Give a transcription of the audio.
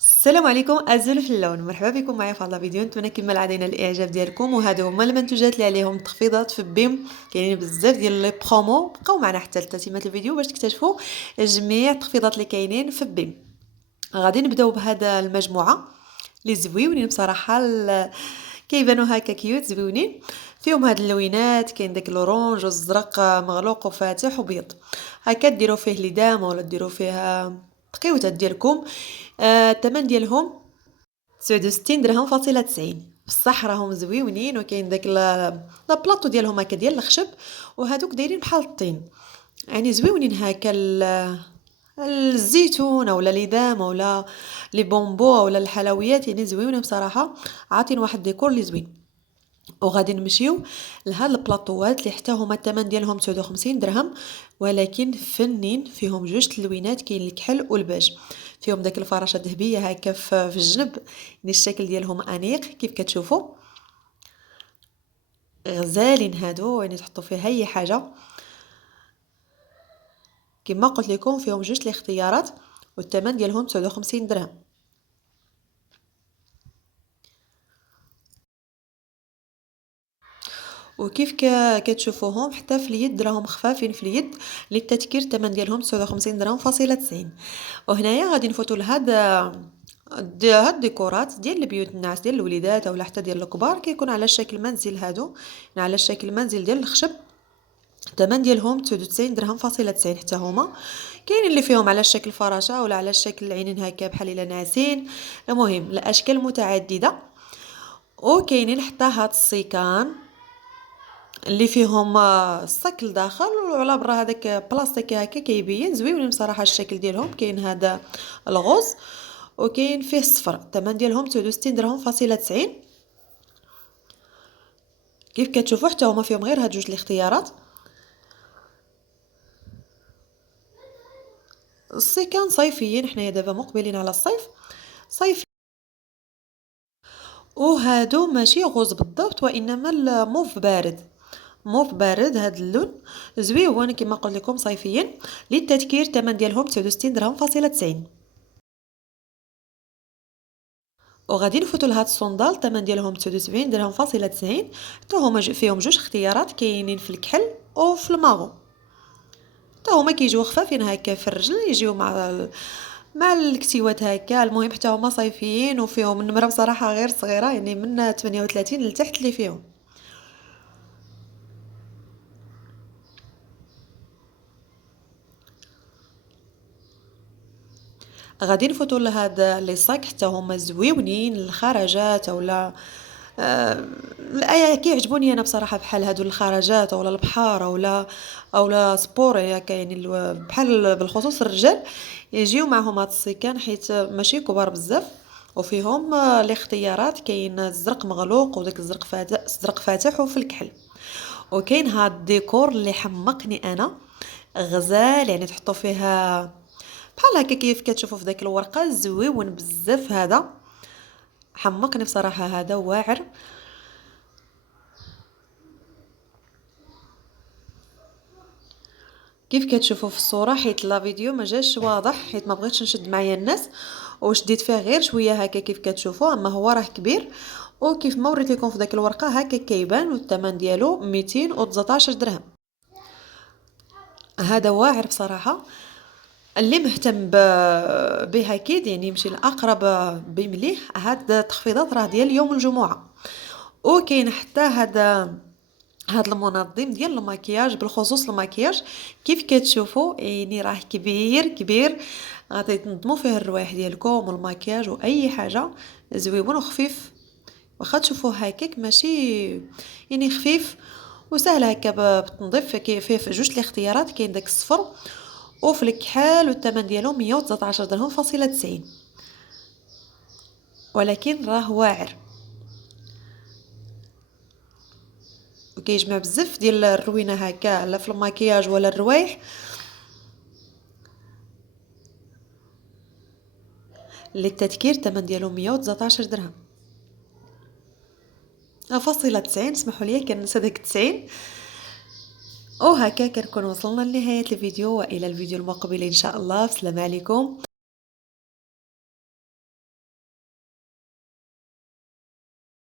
السلام عليكم ازول في اللون، مرحبا بكم معايا في هذا الفيديو. نتمنى كما العادة الاعجاب ديالكم، وهادو هما المنتوجات اللي عليهم التخفيضات في بيم. كاينين بزاف ديال لي برومو، بقاو معنا حتى لتتمه الفيديو باش تكتشفوا جميع التخفيضات اللي كاينين في بيم. غادي نبداو بهذا المجموعه اللي زويونين بصراحه، كيبانوا هكا كيوت زويونين. فيهم هاد اللوينات، كاين داك الاورانج والزرق مغلوق وفاتح وبيض. هكا ديروا فيه لدام ولا ديروا فيه تقيوتات ديالكم. الثمن ديالهم 69 درهم فاصلة 90. بصح راهم زويونين، وكاين داك لا بلاطو ديالهم هكا ديال الخشب، وهادوك دايرين بحال الطين، يعني زويونين هكا الزيتون ولا ليدام ولا لي بونبو ولا الحلويات، يعني زويونين بصراحه، عاطين واحد ديكور اللي زوين. وغادي نمشيو لهاد البلاطوات اللي حتى هما الثمن ديالهم 59 درهم، ولكن فنين. فيهم جوج تلوينات، كاين الكحل والباج. فيهم داك الفراشه الذهبيه هكا في الجنب، يعني الشكل ديالهم انيق كيف كتشوفوا. غزالين هادو، يعني تحطوا فيه اي حاجه. كما قلت لكم فيهم جوج الاختيارات، والثمن ديالهم 59 درهم. وكيف كتشوفوهم حتى في اليد راهم خفافين في اليد. للتذكير الثمن ديالهم 59 درهم فاصلة 90. وهنايا غادي نفوتوا لهاد هاد الديكورات ديال البيوت الناس، ديال الوليدات اولا حتى ديال الكبار، كيكون على شكل منزل. هادو يعني على شكل منزل ديال الخشب. الثمن ديالهم 99 درهم فاصلة 90. حتى هما كاين اللي فيهم على شكل فراشه ولا على شكل عينين هكا بحال الا ناعسين. المهم الاشكال متعدده. وكاينين حتى هاد السيكان اللي فيهم الصك لداخل وعلى برا هذاك بلاستيك هكا كيبين زويونين بصراحه. الشكل ديالهم كاين هذا الغوز، وكاين فيه الصفر. الثمن ديالهم 69 درهم فاصلة 90. كيف كتشوفوا حتى هما فيهم غير هاد جوج الاختيارات. السيكان صيفيين، حنايا دابا مقبلين على الصيف، صيفي. وهادو ماشي غوز بالضبط، وانما الموف بارد. موف بارد، هاد اللون زويون كما قلت لكم صيفيين. للتذكير الثمن ديالهم 69 درهم فاصلة 90. وغادي نفوتوا لهاد الصندال، الثمن ديالهم 79 درهم فاصلة 90. حتى هما فيهم جوج اختيارات، كاينين في الكحل وفي الماغو. حتى هما كيجيو خفافين هكا في الرجل، يجيو مع الكتيوات هكا. المهم حتى هما صيفيين، وفيهم النمره بصراحه غير صغيره، يعني من 38 لتحت اللي فيهم. غادي نفوتوا لهاد لي صاك، حتى هما زويونين الخرجات اولا كيعجبوني انا بصراحه، بحال هادو الخرجات اولا البحار اولا سبور هكا، يعني بحال بالخصوص الرجال يجيو معهم هاد السيكان، حيت ماشي كبار بزاف. وفيهم الاختيارات، كاين الزرق مغلوق وداك الزرق فاتح، الزرق فاتح وفي الكحل. وكاين هاد الديكور اللي حمقني انا، غزال، يعني تحطوا فيها بحال هكا كيف كتشوفوا في داك الورقه، زويون بزاف. هذا حمقني بصراحه، هذا واعر. كيف كتشوفوا في الصوره، حيت لا فيديو ما جاش واضح، حيت ما بغيتش نشد معايا الناس، وشديت فيه غير شويه هكا كيف كتشوفوا. اما هو راه كبير، وكيف ما وريت لكم في داك الورقه هكا كيبان. والثمن ديالو 219 درهم. هذا واعر بصراحه. اللي مهتم به اكيد يعني يمشي لاقرب بمليه. هاد التخفيضات راه ديال يوم الجمعه. وكاين حتى هاد المنظم ديال المكياج، بالخصوص المكياج. كيف كتشوفوا يعني راه كبير كبير، غادي تنظموا فيه الروايح ديالكم والمكياج واي حاجه. زويون وخفيف، واخا تشوفوه هكاك ماشي، يعني خفيف وسهل هكا بالتنظيف. فيه في جوج الاختيارات، كاين داك الصفر وفي الكحال. والثمن ديالو 119 درهم فاصلة 90. ولكن راه واعر، وكيجمع بزاف ديال الروينه هكا، لا في المكياج ولا الروايح. للتذكير الثمن ديالو 119 درهم فاصلة 90. اسمحوا لي كنسى داك 90. وهكا كنكون وصلنا لنهايه الفيديو، والى الفيديو المقبل ان شاء الله. السلام عليكم